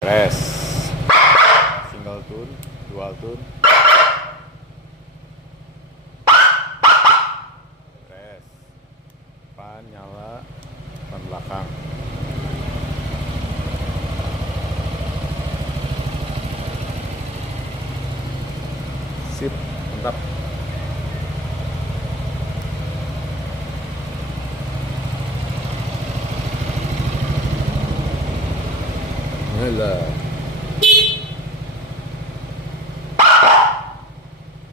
Res. Single tune, dual tune. Res. Depan nyala, depan belakang. Sip, mantap. Alah.